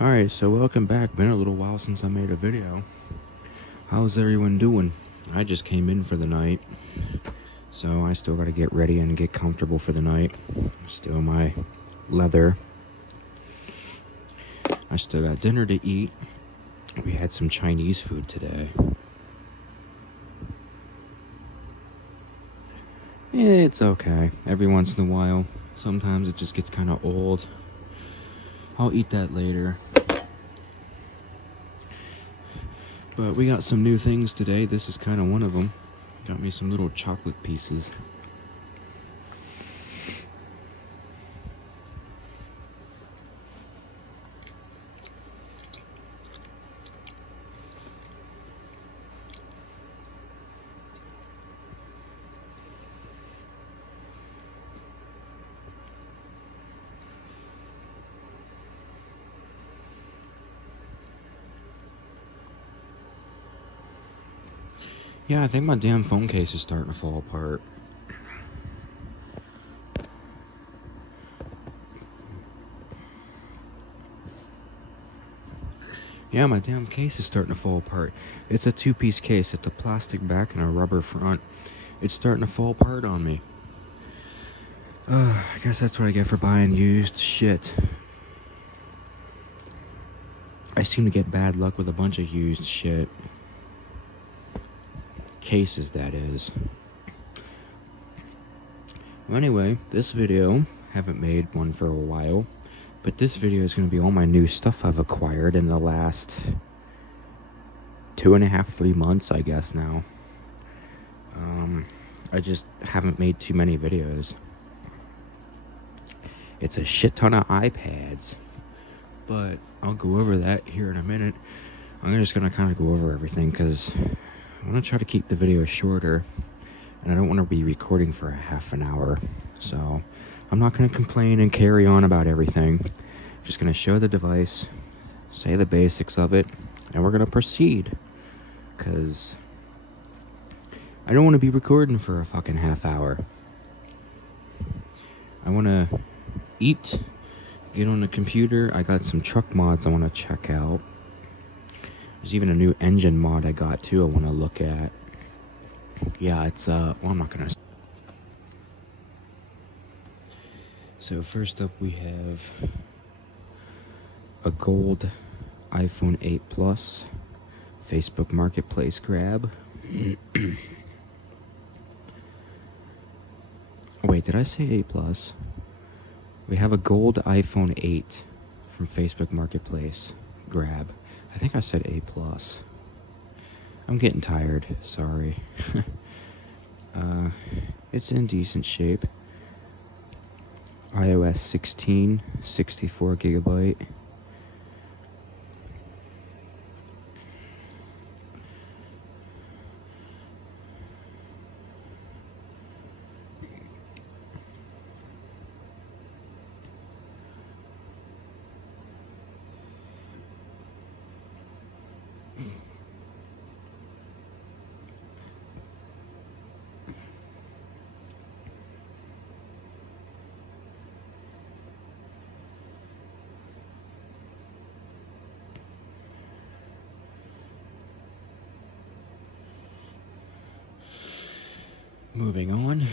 Alright, so welcome back. Been a little while since I made a video. How's everyone doing? I just came in for the night, so I still gotta get ready and get comfortable for the night. Still my leather. I still got dinner to eat. We had some Chinese food today. It's okay. Every once in a while. Sometimes it just gets kind of old. I'll eat that later. But we got some new things today. This is kind of one of them. Got me some little chocolate pieces. Yeah, I think my damn phone case is starting to fall apart. Yeah, my damn case is starting to fall apart. It's a two-piece case. It's a plastic back and a rubber front. It's starting to fall apart on me. I guess that's what I get for buying used shit. I seem to get bad luck with a bunch of used shit. Cases, that is. Well, anyway, this video, haven't made one for a while, but this video is going to be all my new stuff I've acquired in the last 2.5, 3 months, I guess now. I just haven't made too many videos. It's a shit ton of iPads, but I'll go over that here in a minute. I'm just going to kind of go over everything because I want to try to keep the video shorter, and I don't want to be recording for a half an hour, so I'm not going to complain and carry on about everything. Just going to show the device, say the basics of it, and we're going to proceed, because I don't want to be recording for a fucking half hour. I want to eat, get on the computer. I got some truck mods I want to check out. There's even a new engine mod I got too I want to look at. Yeah, it's well, I'm not gonna. So first up we have a gold iPhone 8 Plus Facebook Marketplace grab. Wait, did I say 8 Plus? We have a gold iPhone 8 from Facebook Marketplace grab. I think I said A+. I'm getting tired, sorry. It's in decent shape. iOS 16, 64 gigabyte. Moving on,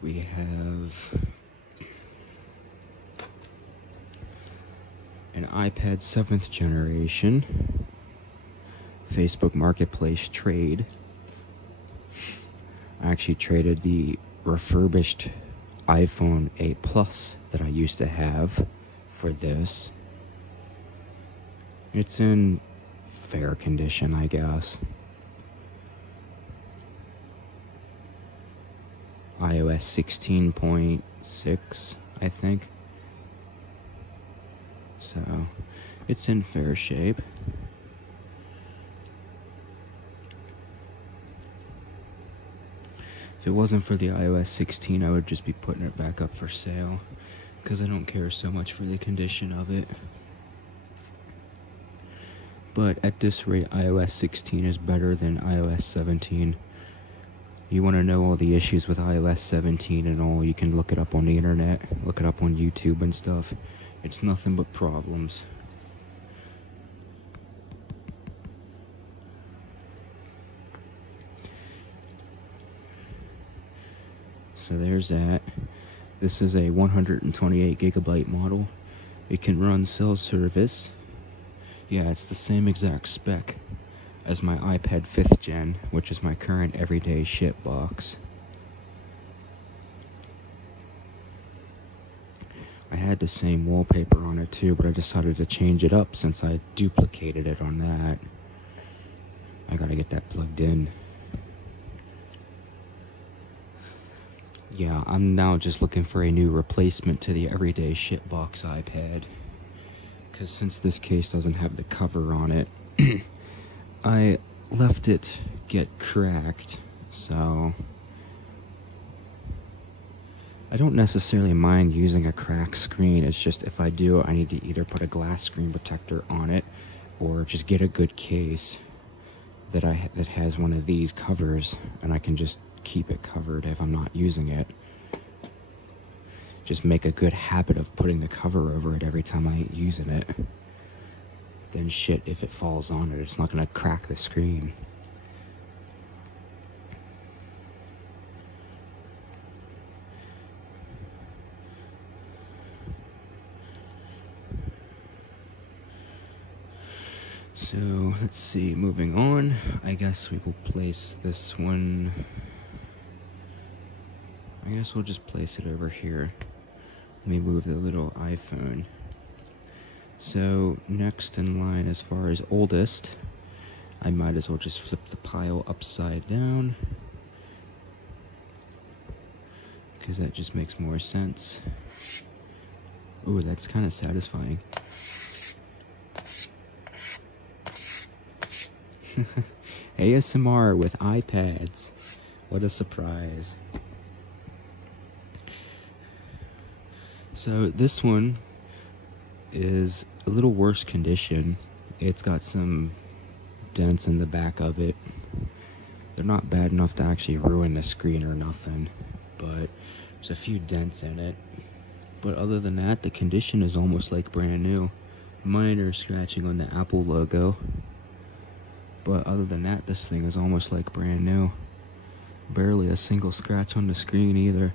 we have an iPad 7th generation Facebook Marketplace trade. I actually traded the refurbished iPhone 8 Plus that I used to have for this. It's in fair condition, I guess. iOS 16.6, I think. So, it's in fair shape. If it wasn't for the iOS 16, I would just be putting it back up for sale, because I don't care so much for the condition of it. But at this rate, iOS 16 is better than iOS 17. You want to know all the issues with iOS 17 and all, you can look it up on the internet, look it up on YouTube and stuff. It's nothing but problems. So there's that. This is a 128 gigabyte model. It can run cell service. Yeah, it's the same exact spec as my iPad 5th gen, which is my current everyday shit box. I had the same wallpaper on it too, but I decided to change it up since I duplicated it on that. I gotta get that plugged in. Yeah, I'm now just looking for a new replacement to the everyday shitbox iPad. Because since this case doesn't have the cover on it, I left it get cracked, so I don't necessarily mind using a cracked screen. It's just if I do, I need to either put a glass screen protector on it or just get a good case that has one of these covers, and I can just keep it covered if I'm not using it. Just make a good habit of putting the cover over it every time I ain't using it. Then shit, if it falls on it, it's not gonna crack the screen. So, let's see, moving on, I guess we will place this one, I guess we'll just place it over here. Let me move the little iPhone. So, next in line as far as oldest, I might as well just flip the pile upside down, because that just makes more sense. Ooh, that's kind of satisfying. ASMR with iPads. What a surprise. So this one is a little worse condition. It's got some dents in the back of it. They're not bad enough to actually ruin the screen or nothing, but there's a few dents in it. But other than that, the condition is almost like brand new. Minor scratching on the Apple logo. But other than that, this thing is almost like brand new. Barely a single scratch on the screen either.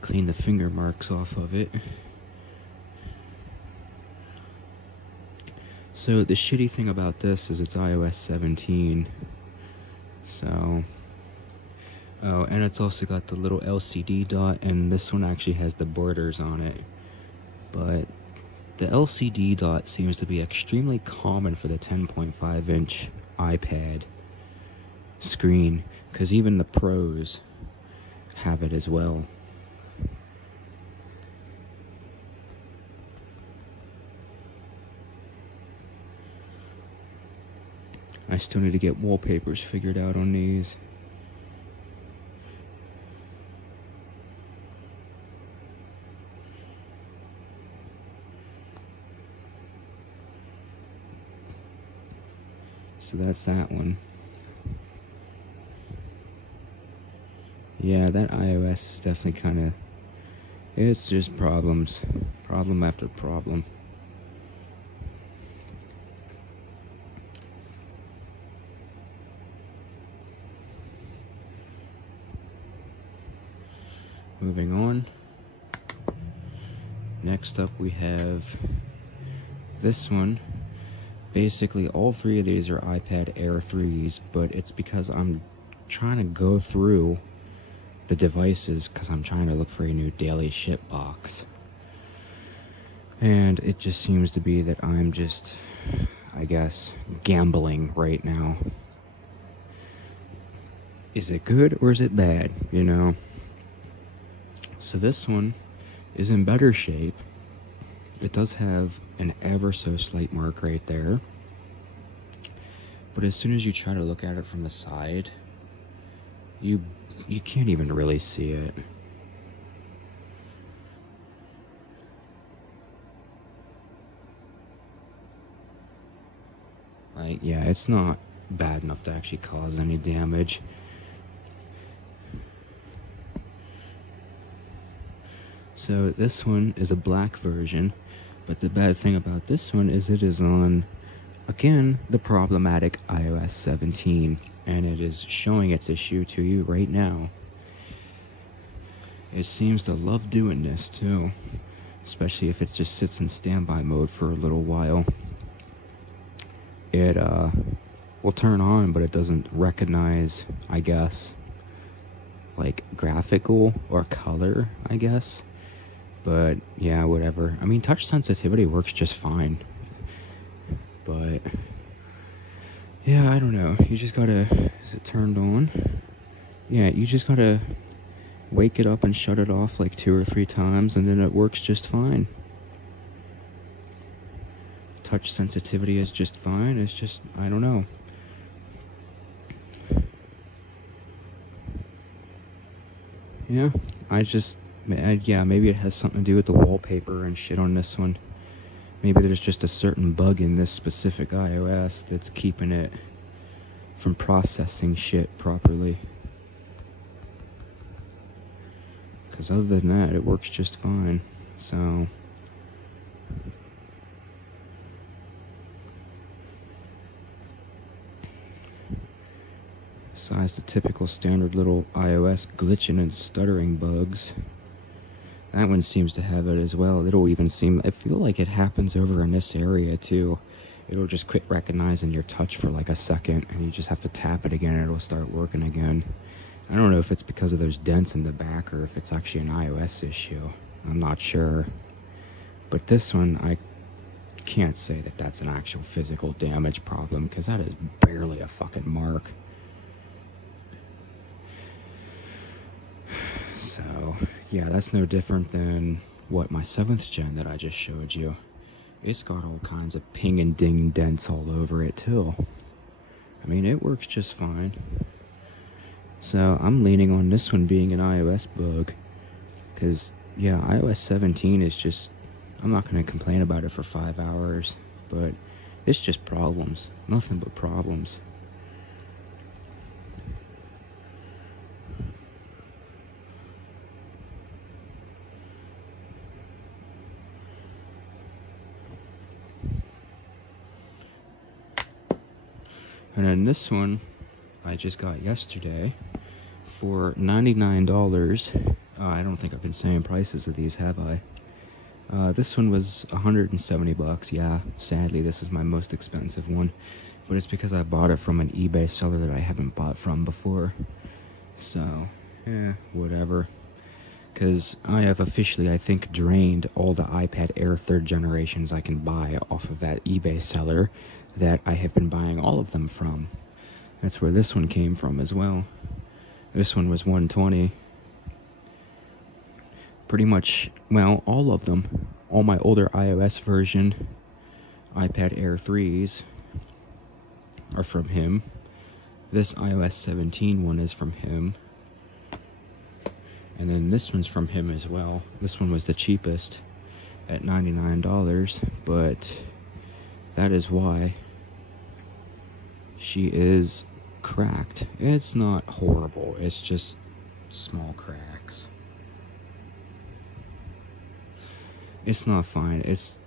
Clean the finger marks off of it. So the shitty thing about this is it's iOS 17. So, oh, and it's also got the little LCD dot, and this one actually has the borders on it. But the LCD dot seems to be extremely common for the 10.5-inch iPad screen, because even the pros have it as well. I still need to get wallpapers figured out on these. So that's that one. Yeah, that iOS is definitely kind of, it's just problems. Problem after problem. Moving on. Next up we have this one. Basically, all three of these are iPad Air 3s, but it's because I'm trying to go through the devices because I'm trying to look for a new daily ship box. And it just seems to be that I'm just, I guess, gambling right now. Is it good or is it bad, you know? So this one is in better shape. It does have an ever so slight mark right there. But as soon as you try to look at it from the side, you can't even really see it. Like, yeah, it's not bad enough to actually cause any damage. So this one is a black version, but the bad thing about this one is it is on again, the problematic iOS 17, and it is showing its issue to you right now. It seems to love doing this too, especially if it just sits in standby mode for a little while. It will turn on, but it doesn't recognize, I guess, like graphical or color, I guess. But yeah, whatever. I mean, touch sensitivity works just fine. But yeah, I don't know. You just gotta, is it turned on? Yeah, you just gotta wake it up and shut it off like 2 or 3 times, and then it works just fine. Touch sensitivity is just fine. It's just, I don't know. Yeah, yeah, maybe it has something to do with the wallpaper and shit on this one. Maybe there's just a certain bug in this specific iOS that's keeping it from processing shit properly. Because other than that, it works just fine. So besides the typical standard little iOS glitching and stuttering bugs, that one seems to have it as well. It'll even seem, I feel like it happens over in this area too. It'll just quit recognizing your touch for like a second, and you just have to tap it again and it'll start working again. I don't know if it's because of those dents in the back or if it's actually an iOS issue. I'm not sure. But this one, I can't say that that's an actual physical damage problem, because that is barely a fucking mark. So, yeah, that's no different than what my 7th gen that I just showed you. It's got all kinds of ping and ding dents all over it too. I mean, it works just fine. So I'm leaning on this one being an iOS bug, because yeah, iOS 17 is just, I'm not going to complain about it for 5 hours, but it's just problems, nothing but problems. And then this one I just got yesterday for $99. I don't think I've been saying prices of these, have I? This one was 170 bucks. Yeah, sadly this is my most expensive one, but it's because I bought it from an eBay seller that I haven't bought from before. So, whatever. Because I have officially, I think, drained all the iPad Air 3rd generations I can buy off of that eBay seller that I have been buying all of them from. That's where this one came from as well. This one was 120. Pretty much, well, all of them. All my older iOS version iPad Air 3s are from him. This iOS 17 one is from him. And then this one's from him as well. This one was the cheapest at $99, but that is why she is cracked. It's not horrible, it's just small cracks. It's not fine. It's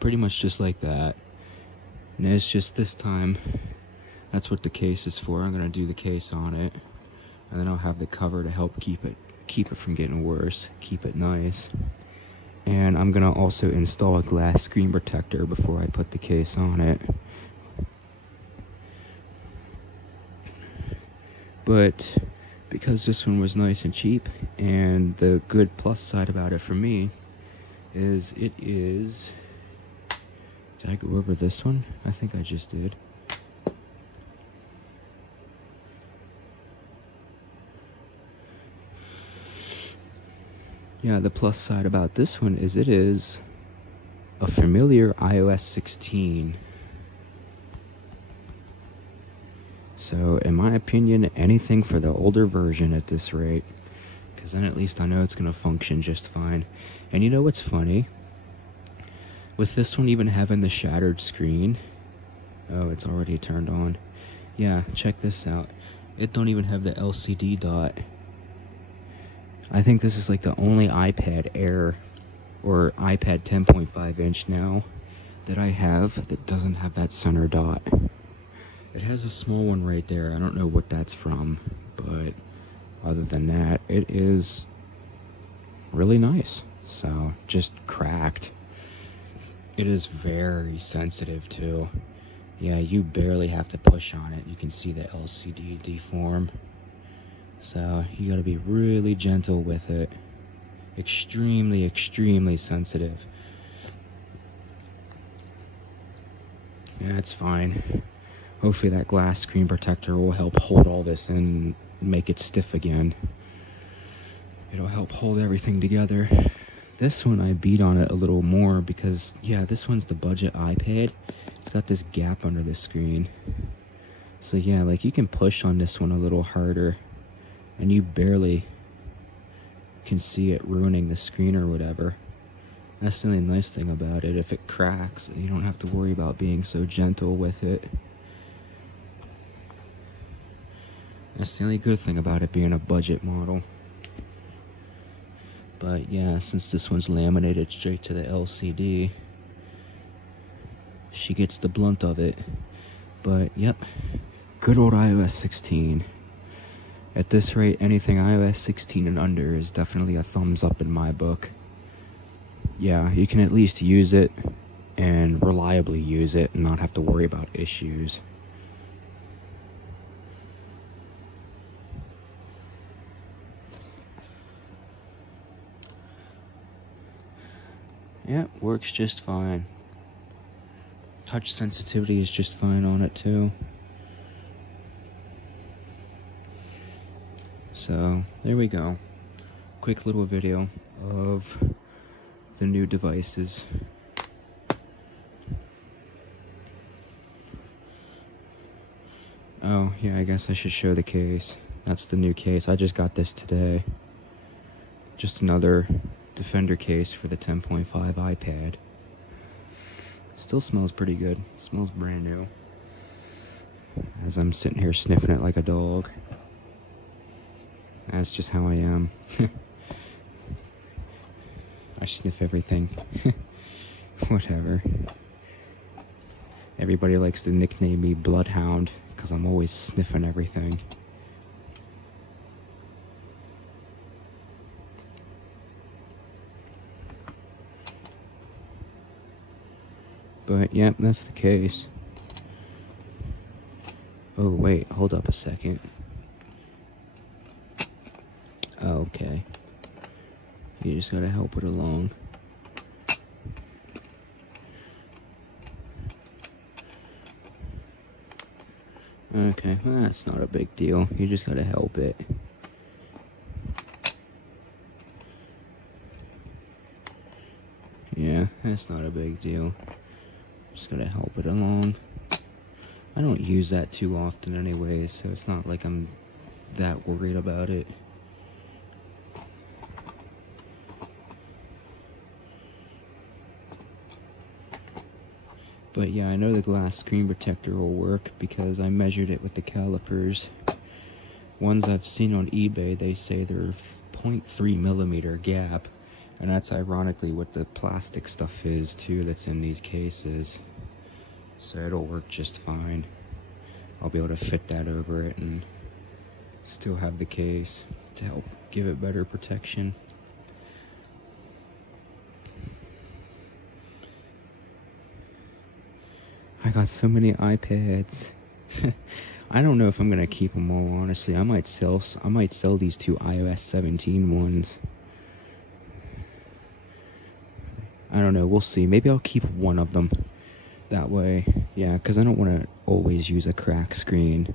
pretty much just like that. And it's just this time, that's what the case is for. I'm gonna do the case on it, and then I'll have the cover to help keep it from getting worse, keep it nice. And I'm gonna also install a glass screen protector before I put the case on it. But because this one was nice and cheap, and the good plus side about it for me is it is, did I go over this one? I think I just did. Yeah, the plus side about this one is it is a familiar iOS 16. So, in my opinion, anything for the older version at this rate, because then at least I know it's going to function just fine. And you know what's funny? With this one even having the shattered screen, oh, it's already turned on. Yeah, check this out. It don't even have the LCD dot. I think this is like the only iPad Air or iPad 10.5 inch now that I have that doesn't have that center dot. It has a small one right there. I don't know what that's from, but other than that, it is really nice. So, just cracked. It is very sensitive too. Yeah, you barely have to push on it. You can see the LCD deform. So, you gotta be really gentle with it. Extremely, extremely sensitive. Yeah, it's fine. Hopefully that glass screen protector will help hold all this in and make it stiff again. It'll help hold everything together. This one I beat on it a little more because, yeah, this one's the budget iPad. It's got this gap under the screen. So yeah, like you can push on this one a little harder and you barely can see it ruining the screen or whatever. That's the only nice thing about it. If it cracks, you don't have to worry about being so gentle with it. That's the only good thing about it being a budget model. But yeah, since this one's laminated straight to the LCD, she gets the blunt of it. But yep, good old iOS 16. At this rate, anything iOS 16 and under is definitely a thumbs up in my book. Yeah, you can at least use it and reliably use it and not have to worry about issues. Yeah, works just fine. Touch sensitivity is just fine on it too. So, there we go. Quick little video of the new devices. Oh, yeah, I guess I should show the case. That's the new case. I just got this today. Just another Defender case for the 10.5 iPad. Still smells pretty good. Smells brand new. As I'm sitting here sniffing it like a dog. That's just how I am. I sniff everything. Whatever. Everybody likes to nickname me Bloodhound because I'm always sniffing everything. But, yep, that's the case. Oh, wait, hold up a second. Oh, okay. You just gotta help it along. Okay, well, that's not a big deal. You just gotta help it. Yeah, that's not a big deal. Just gotta help it along. I don't use that too often anyways, so it's not like I'm that worried about it. But yeah, I know the glass screen protector will work because I measured it with the calipers. Ones I've seen on eBay, they say they're 0.3 millimeter gap. And that's ironically what the plastic stuff is too that's in these cases. So it'll work just fine. I'll be able to fit that over it and still have the case to help give it better protection. I got so many iPads. I don't know if I'm gonna keep them all, honestly. I might sell these two iOS 17 ones. I don't know, we'll see. Maybe I'll keep one of them. That way, yeah, because I don't want to always use a cracked screen.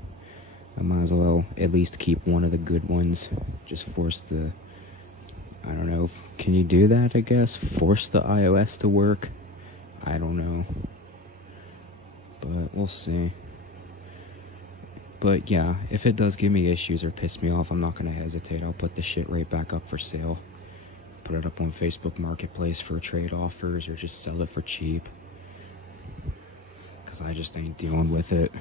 I might as well at least keep one of the good ones. Just force the, I don't know, can you do that, I guess? Force the iOS to work? I don't know. But we'll see. But yeah, if it does give me issues or piss me off, I'm not going to hesitate. I'll put the shit right back up for sale. Put it up on Facebook Marketplace for trade offers or just sell it for cheap. Because I just ain't dealing with it.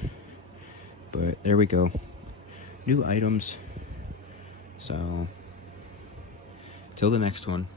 But there we go. New items. So, till the next one.